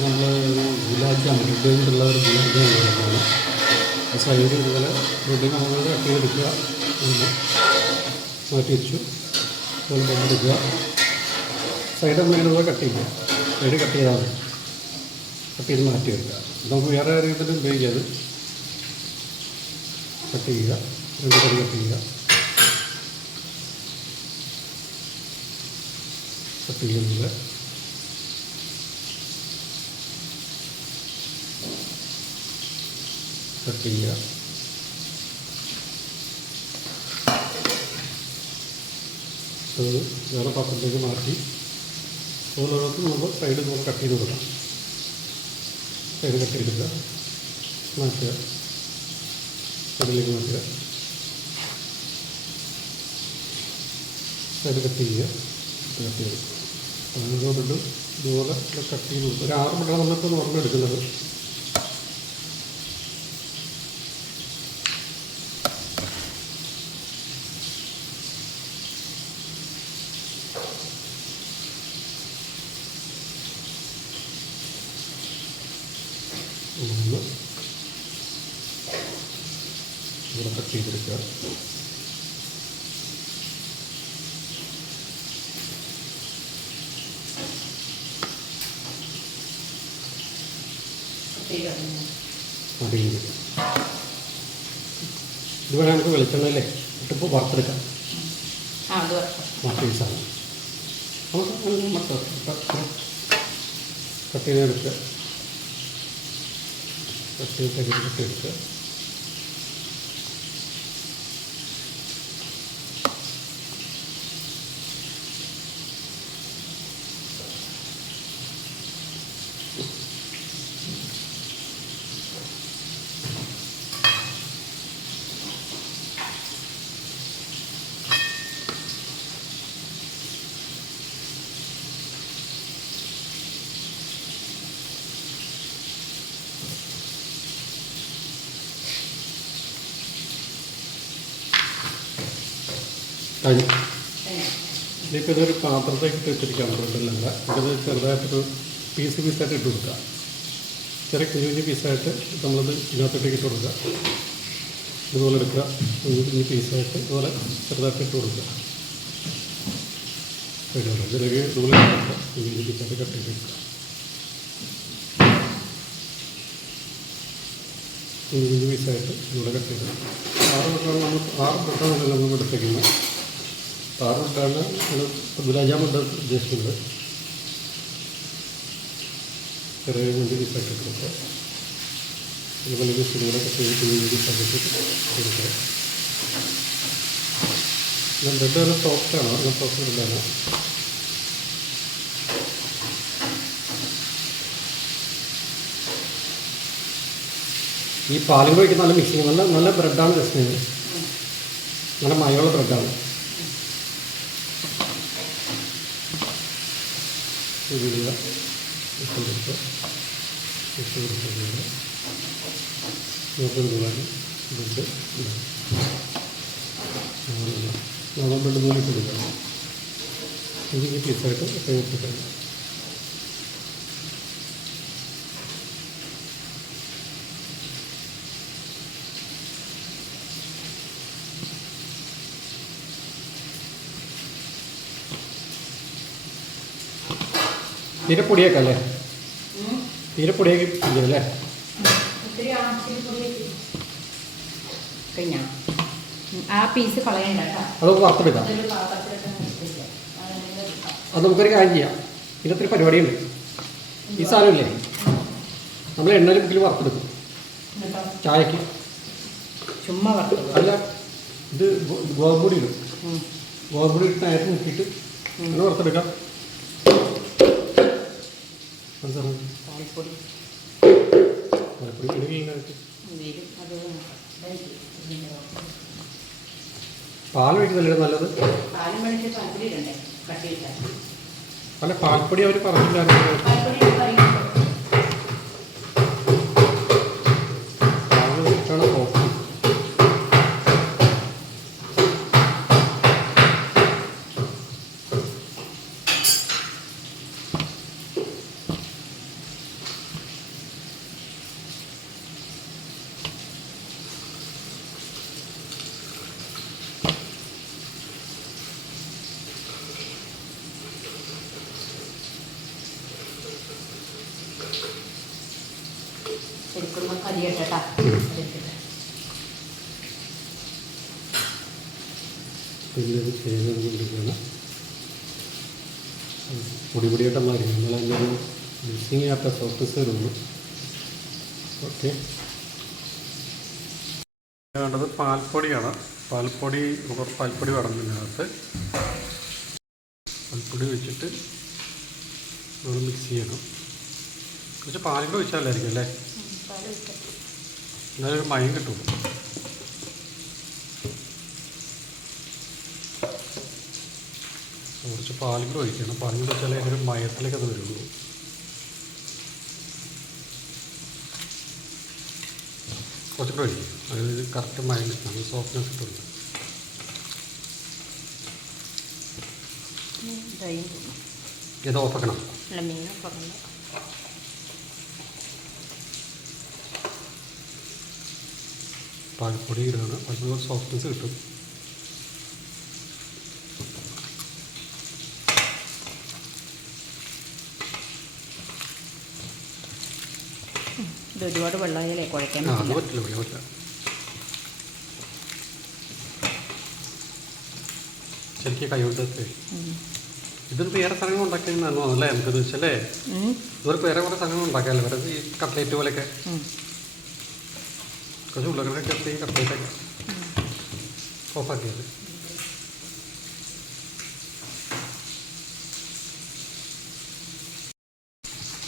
നമ്മൾ ഗുലാബ് ജാമുൻ ബ്രെഡിനുള്ള ഒരു ഗുലാബ് ജാമുൻ ഉണ്ടാക്കുകയാണ്. സൈഡ് ഇതുപോലെ ബ്രെഡ് നമ്മൾ കട്ട് ചെയ്തെടുക്കുക, മാറ്റി വെച്ചു. അതുപോലെ ബ്രെഡ് എടുക്കുക, സൈഡ് നമ്മളിങ്ങനെ കട്ട് ചെയ്യുക, സൈഡ് കട്ട് ചെയ്താൽ മതി. കട്ട് ചെയ്ത് മാറ്റി വെക്കുക. നമുക്ക് വേറെ കാര്യത്തിൽ ഉപയോഗിക്കാതെ കട്ട് ചെയ്യുക, രണ്ട് കറി കട്ട് ചെയ്യുക, കട്ട് ചെയ്യുന്നത് കട്ട് ചെയ്യുക. അത് വേറെ പാത്രത്തിലേക്ക് മാറ്റി ഓരോരുത്തരും നമ്മൾ സൈഡ് നമ്മൾ കട്ട് ചെയ്ത് കൊടുക്കാം. സൈഡ് കട്ട് ചെയ്തെടുക്കുക, മാറ്റുക, സൈഡിലേക്ക് മാറ്റുക, സൈഡ് കട്ട് ചെയ്യുക, കട്ട് ചെയ്ത് അതുകൊണ്ട് ഇതുപോലെ കട്ട് ചെയ്ത് കൊടുക്കുക. ഒരു 6 മിനിറ്റാണ് നമ്മളിപ്പോൾ നോർമൽ എടുക്കുന്നത്. ഇവിടെ കട്ട് ചെയ്തെടുക്കുക. ഇതുപോലെ നമുക്ക് വെളിച്ചെണ്ണയില്ലേ ഇട്ടിപ്പോൾ വറുത്തെടുക്കാം. പീസാണ് നമുക്ക് കട്ട് ചെയ്തെടുക്കുക. കട്ട് ചെയ്തെടുക്കുക. കഴിഞ്ഞു. ഇനിയിപ്പോൾ ഇതൊരു പാത്രത്തേക്ക് ഇട്ട് വെച്ചിരിക്കുകയാണ്. ബ്രെഡിലല്ല, ഇത് ചെറുതായിട്ടൊരു പീസായിട്ട് ഇട്ട് കൊടുക്കുക. ചെറിയ കുഞ്ഞു പീസായിട്ട് നമ്മളത് ഇതിനകത്തോട്ടേക്ക് ഇട്ട് കൊടുക്കുക. ഇതുപോലെ എടുക്കുക, കുഞ്ഞു പീസായിട്ട് ഇതുപോലെ ചെറുതായിട്ട് ഇട്ട് കൊടുക്കുക. ഇതിലേക്ക് ഇതുപോലെ കുഞ്ഞു പീസായിട്ട് കട്ട് ചെയ്തെടുക്കുക. കുഞ്ഞു പീസായിട്ട് ഇതുപോലെ കട്ട് ചെയ്ത് 6 ബ്രെഡാണ് നമ്മൾ എടുത്തേക്കുന്നത്. 6 ബ്രെഡാണ് ഗുലാബ് ജാമുൻ ഉദ്ദേശിക്കുന്നത്. ചെറിയ കുഞ്ഞു പീസായിട്ട് ഇട്ട് കൊടുക്കുക. അതുപോലെ ഇതുപോലെ കട്ട് ചെയ്ത് കുഞ്ഞു പീസായിട്ട് കൊടുക്കുക. ബ്രെഡ് നല്ല സോഫ്റ്റാണ്, നല്ല സോഫ്റ്റ് ബ്രെഡാണ്. ഈ പാലും കൂടി നല്ല മിക്സിങ്, നല്ല ബ്രെഡാണ് ജസ്റ്റ്, നല്ല മയമുള്ള ബ്രെഡാണ്. ഇടുക, ഇട്ട് കൊടുക്കുക, ഇട്ട് കൊടുക്കുക. ബ്രെഡ് നമ്മൾ ബ്രെഡ് പോലെ ഇട്ട് കൊടുക്കുക. ഇത് പീസായിട്ട് ഇട്ടിട്ട് തീരെ പൊടിയൊക്കെ അല്ലേ? തീരെ പൊടിയൊക്കെ അല്ലേ? ആ പീസ് കളയണ്ട, അതൊക്കെ വറുത്തെടുക്കാം. അത് നമുക്കൊരു കാര്യം ചെയ്യാം. ഇതിനൊത്തിരി പരിപാടിയുണ്ട്. ഈ സാധനമില്ലേ നമ്മൾ എണ്ണയിൽ മുക്കിൽ വറുത്തെടുക്കും ചായക്ക്. ചുമ്മാ വറുത്തെടുക്കും അല്ല, ഇത് ഗോതമ്പൊടി ഇടും. ഗോതമ്പൊടി ഇട്ട് നേരത്തെ മുക്കിയിട്ട് അങ്ങനെ വറുത്തെടുക്കാം. പാൽപ്പൊടി പാൽ ഒഴിക്കുന്നല്ലേ നല്ലത്? അല്ല, പാൽപ്പൊടി അവർ പറഞ്ഞില്ലായിരുന്നു. പാൽ ഇരിക്കട്ടെ. പിന്നെ ഇത് ചെയ്തുകൊണ്ടിരിക്കുകയാണ്. പൊടിയായിട്ട് മാറി നമ്മളതിൻ്റെ ഒരു മിക്സിങ് ചെയ്യാത്ത സോഫ്റ്റ്നെസ് വരുള്ളൂ. ഓക്കെ, വേണ്ടത് പാൽപ്പൊടിയാണ്. പാൽപ്പൊടി വേണം ഇതിനകത്ത്. പാൽപ്പൊടി ഒഴിച്ചിട്ട് നമ്മൾ മിക്സ് ചെയ്യണം. കുറച്ച് പാലും കൂടെ ഒഴിച്ചാലായിരിക്കും അല്ലേ, എന്നാലും ഒരു മയം കിട്ടുള്ളൂ. കുറച്ച് പാലും കൂടെ ഒഴിക്കണം. പാലും കൂടെ ഒഴിച്ചാലേ ഒരു മയത്തിലേക്ക് അത് വരുള്ളൂ. കുറച്ചും കൂടെ ഒഴിക്കും. അതായത് കറക്റ്റ് മയം കിട്ടണം, സോഫ്റ്റ്നെസ് കിട്ടുള്ളൂ. ഇത് ഓഫാക്കണം. പാൽപ്പൊടി ഇടുകയാണ്. പാൽപ്പൊടി സോഫ്റ്റ്നെസ് കിട്ടും. ഇത് ഒരുപാട് വെള്ളമായാലേ കുഴക്കാൻ അത് പറ്റില്ല. ശരിക്കും കൈകൊണ്ടൊക്കെ ഇതൊരു വേറെ സാധനങ്ങൾ ഉണ്ടാക്കിയെന്നാണ് തോന്നുന്നല്ലേ നമുക്കെന്ന് വെച്ചല്ലേ. ഇതൊരു വേറെ കുറേ സാധനങ്ങൾ ഉണ്ടാക്കാമല്ലോ, വേറെ ഈ കട്ട്ലേറ്റ് പോലെയൊക്കെ. കുറച്ച് ഉള്ളവരൊക്കെ എത്തി കട്ട്ലേറ്റൊക്കെ ഓഫാക്കിയത്.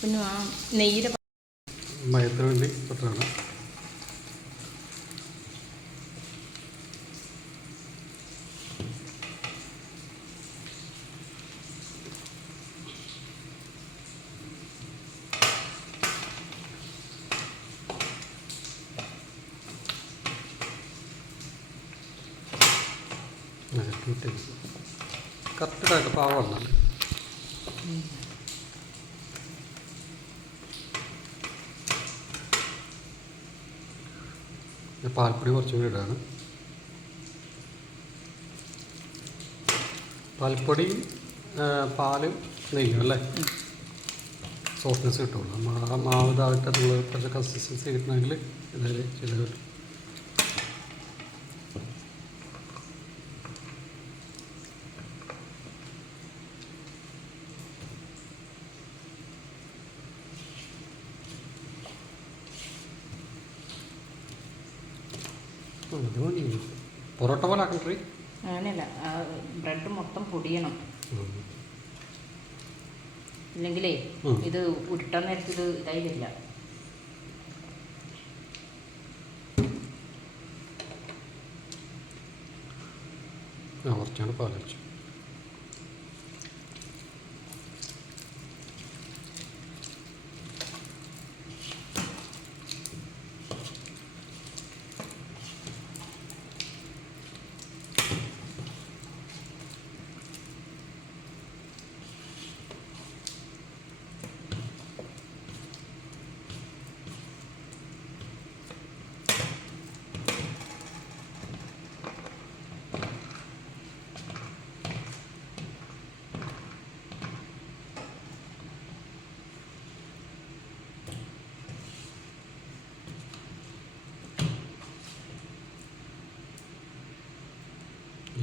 പിന്നെ ആ നെയ്യിലെ മയത്തിന് വേണ്ടി പെട്ടതാണ്. കറക്റ്റായിട്ട് പാവമാണ്. പാൽപ്പൊടി കുറച്ചുകൂടി ഇടാണ്. പാൽപ്പൊടി പാല് നെയ്യും അല്ലേ, സോഫ്റ്റ്നെസ് കിട്ടുള്ളൂ. മാവ് ഇതായിട്ട് നമ്മൾ കുറച്ച് കൺസിസ്റ്റൻസി കിട്ടണമെങ്കിൽ ഇതിൽ ചെയ്ത് കിട്ടും. പൊറോട്ട പോലെ ആക്കണ്ടേ? അങ്ങനെയല്ല, ബ്രെഡ് മൊത്തം പൊടിയണം. ഇല്ലെങ്കിലേ ഇത് ഉരുട്ടാൻ നേരത്ത് ഇത് ഇതായി വരില്ല. കുറച്ചാണ് പാലൊഴിച്ചു.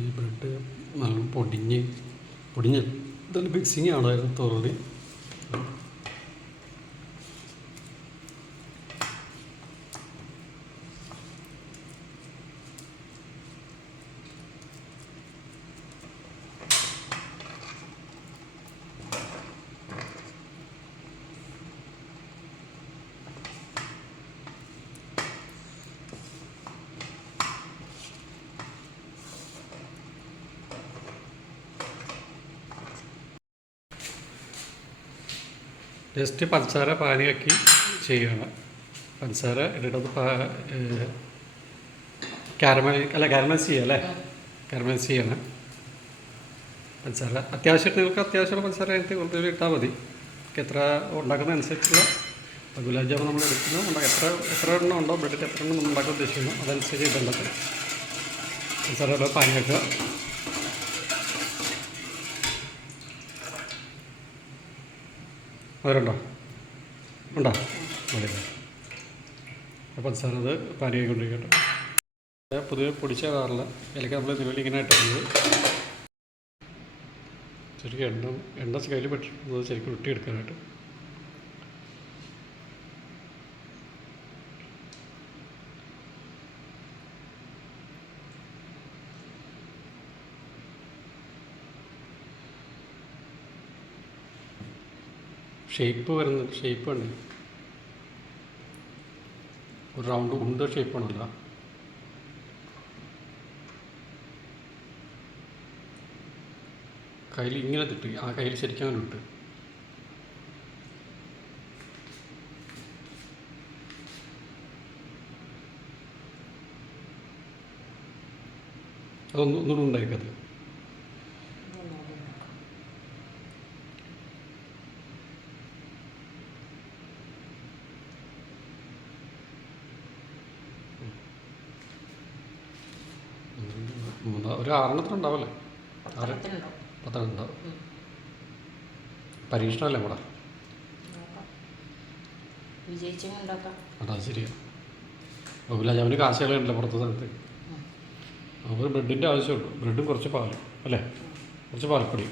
ഈ ബ്രെഡ് നല്ല പൊടിഞ്ഞ് ഇതെല്ലാം മിക്സിങ് ആണായിരുന്നു തോറടി. ജസ്റ്റ് പഞ്ചസാര പാനിയാക്കി ചെയ്യുകയാണ്. പഞ്ചസാര ഇടത് കാരമലൈസ് ചെയ്യുക അല്ലേ, കാരമലൈസ് ചെയ്യണം. പഞ്ചസാര അത്യാവശ്യം നിങ്ങൾക്ക് അത്യാവശ്യമുള്ള പഞ്ചസാര അതിനകത്ത് കൊണ്ടുപോയി ഇട്ടാൽ മതി. എത്ര ഉണ്ടാക്കുന്ന അനുസരിച്ചുള്ള ഗുലാബ് ജാമുൻ നമ്മൾ എടുക്കുന്നു, എത്ര എണ്ണം ഉണ്ടോ ബ്രെഡിൽ എത്ര എണ്ണം നമ്മൾ ഉണ്ടാക്കാൻ ഉദ്ദേശിക്കുന്നു അതനുസരിച്ച് ഇടേണ്ടത്. പഞ്ചസാര പാനിയാക്കുക. മധുരമുണ്ടോ? ഉണ്ടോ? മതി. പഞ്ചസാര അത് പാനിയായിക്കൊണ്ടിരിക്കട്ടെ. പുതിയ പൊടിച്ച കാറിൽ ഇലക്ക് നമ്മൾ നിലവിൽ ഇങ്ങനെ ഇട്ടുള്ളത് ശരിക്കും എണ്ണ കയ്യിൽ പെട്ടിട്ടുള്ളത് ശരിക്കും ഉരുട്ടിയെടുക്കാനായിട്ട്. ഷേപ്പ് ഉണ്ട്, ഒരു റൗണ്ട് ഉണ്ട ഷേപ്പാണല്ല. കയ്യിൽ ഇങ്ങനെ തിട്ടി, ആ കയ്യിൽ ശരിക്കും അങ്ങനെ ഇട്ട് ഒന്നുകൂടെ ഉണ്ടായിക്കത്. ഒരു 6 ഉണ്ടാവല്ലേ? 10 ഉണ്ടാവും. പരീക്ഷണമല്ലേ നമ്മുടെ. അതാ ശരിയാണ്. ഗുലാബ് കാശ് കളയണ്ടല്ലോ പുറത്തെ സ്ഥലത്ത്. നമുക്ക് ബ്രെഡിൻ്റെ ആവശ്യമുള്ളൂ. ബ്രെഡും കുറച്ച് പാലും അല്ലേ, കുറച്ച് പാൽപ്പൊടി.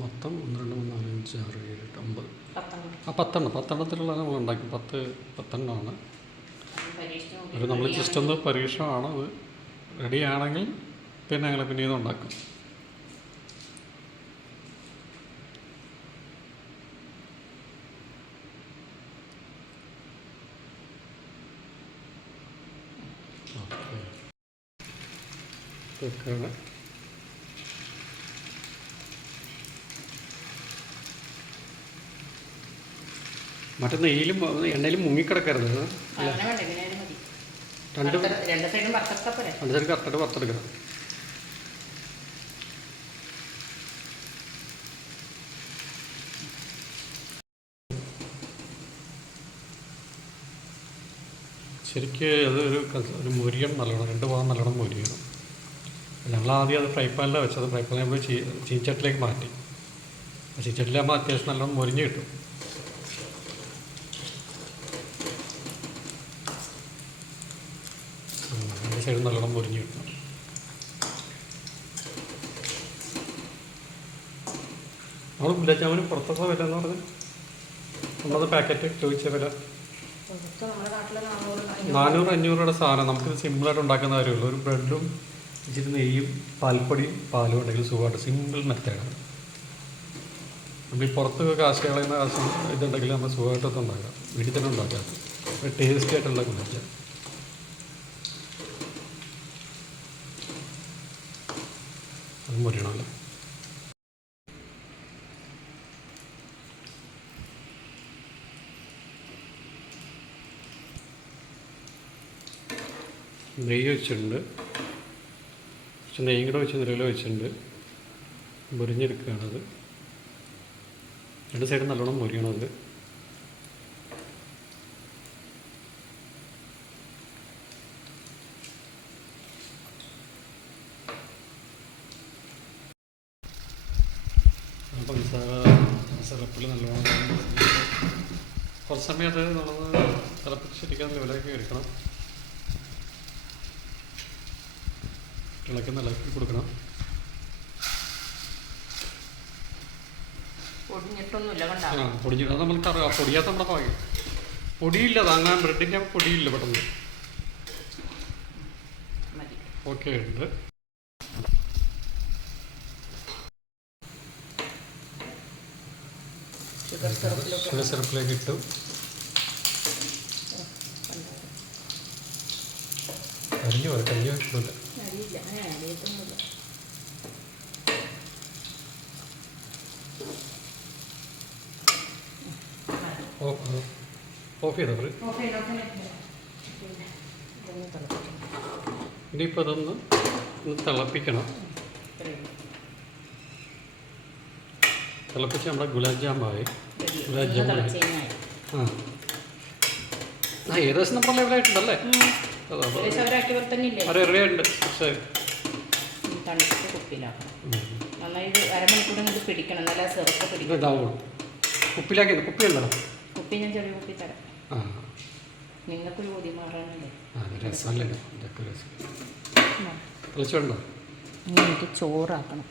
മൊത്തം 1 2 3 4 5 6 7 8 9 10 നമ്മൾ ഉണ്ടാക്കി. 10 അത് നമ്മൾ ജസ്റ്റ് ഒന്ന് പരീക്ഷണമാണ്. അത് റെഡി ആണെങ്കിൽ പിന്നെ ഞങ്ങൾ പിന്നെ ഇത് ഉണ്ടാക്കും. ഓക്കെ, മറ്റേ നെയ്യിലും എണ്ണയിലും മുങ്ങിക്കിടക്കരുത്. രണ്ട് സൈഡ് കറക്റ്റായിട്ട് വറുത്തെടുക്കണം. ശരിക്ക് അത് ഒരു മൊരിയം നല്ലോണം, 2 ഭാഗം നല്ലോണം മൊരിയണം. ഞങ്ങളാദ്യം അത് ഫ്രൈ പാനിലാണ് വെച്ചത്. ഫ്രൈ പാനിൽ നമ്മൾ ചീനച്ചട്ടിലേക്ക് മാറ്റി. ചീനച്ചട്ടിലാകുമ്പോൾ അത്യാവശ്യം നല്ലോണം മൊരിഞ്ഞ് കിട്ടും. സൈഡ് നല്ലോണം മുരിഞ്ഞ് കിട്ടണം. നമ്മൾ ഗുലാബ് ജാമുന് പുറത്തൊക്കെ വില എന്ന് പറഞ്ഞാൽ നമ്മളത് പാക്കറ്റ് ചോദിച്ച വില 400-500 സാധനം. നമുക്കിത് സിമ്പിളായിട്ട് ഉണ്ടാക്കുന്ന കാര്യമുള്ളൂ. ഒരു ബ്രെഡും ഇച്ചിരി നെയ്യും പാൽപ്പൊടിയും പാലും ഉണ്ടെങ്കിൽ സുഖമായിട്ട് സിമ്പിൾ മെത്തേഡാണ്. നമ്മൾ ഈ പുറത്ത് കാശ് കളയുന്ന കാശ് ഇതുണ്ടെങ്കിൽ നമ്മൾ സുഖമായിട്ടൊക്കെ ഉണ്ടാക്കാം. വീട്ടിൽ തന്നെ ഉണ്ടാക്കാം. ഒരു ടേസ്റ്റി ആയിട്ടുള്ള ഗുലാബ് ജാം. അത് മുറിയണമല്ലോ. നെയ്യ് വെച്ചിട്ടുണ്ട്. കുറച്ച് നെയ്യും കൂടെ വെച്ച് നിലവിൽ വെച്ചിട്ടുണ്ട്. മുരിഞ്ഞെടുക്കുകയാണത്. രണ്ട് സൈഡും നല്ലോണം മുരിയണത്. മസാലപ്പിൽ നല്ലോണം കുറച്ച് സമയം അത് നമ്മൾ തിളപ്പിച്ചിരിക്കാൻ ലെവലാക്കി എടുക്കണം. ഇളക്കി കൊടുക്കണം. പൊടിഞ്ഞിട്ടൊന്നുമില്ല കണ്ടോ? ആ പൊടിഞ്ഞിട്ട് അത് നമ്മൾക്കറിയാം. പൊടിയാത്ത നമ്മുടെ ഭാഗ്യം. പൊടിയില്ല, താങ്ങാൻ ബ്രെഡിൻ്റെ പൊടിയില്ല പെട്ടെന്ന്. ഓക്കെ ഉണ്ട്. ഷുഗർ സിറപ്പിലേക്ക് ഇട്ടു. കരിഞ്ഞു കിട്ടില്ല. ഓഫ് ചെയ്തവർ ഇനിയിപ്പോൾ അതൊന്ന് തിളപ്പിക്കണം. തിളപ്പിച്ച് നമ്മുടെ ഗുലാബ് ജാമായി. ഗുലാബ് ജാമുൻ ഏകദേശം നമ്മൾ ലെവലായിട്ടുണ്ടല്ലേ? റെഡിയുണ്ട്. തണുപ്പ് കുപ്പിയിലാക്കണം. നന്നായി അരമണിക്കൂർ പിടിക്കണം. നല്ല സിറപ്പ് പിടിക്കണം. കുപ്പിയിലാക്കി കുപ്പിയുണ്ടോ? കുപ്പി ഞാൻ ചെറിയ കുപ്പി തരാം. നിങ്ങൾക്കൊരു കൊതി മാറാനല്ലേ? രസമല്ലേ? എനിക്ക് ചോറാക്കണം.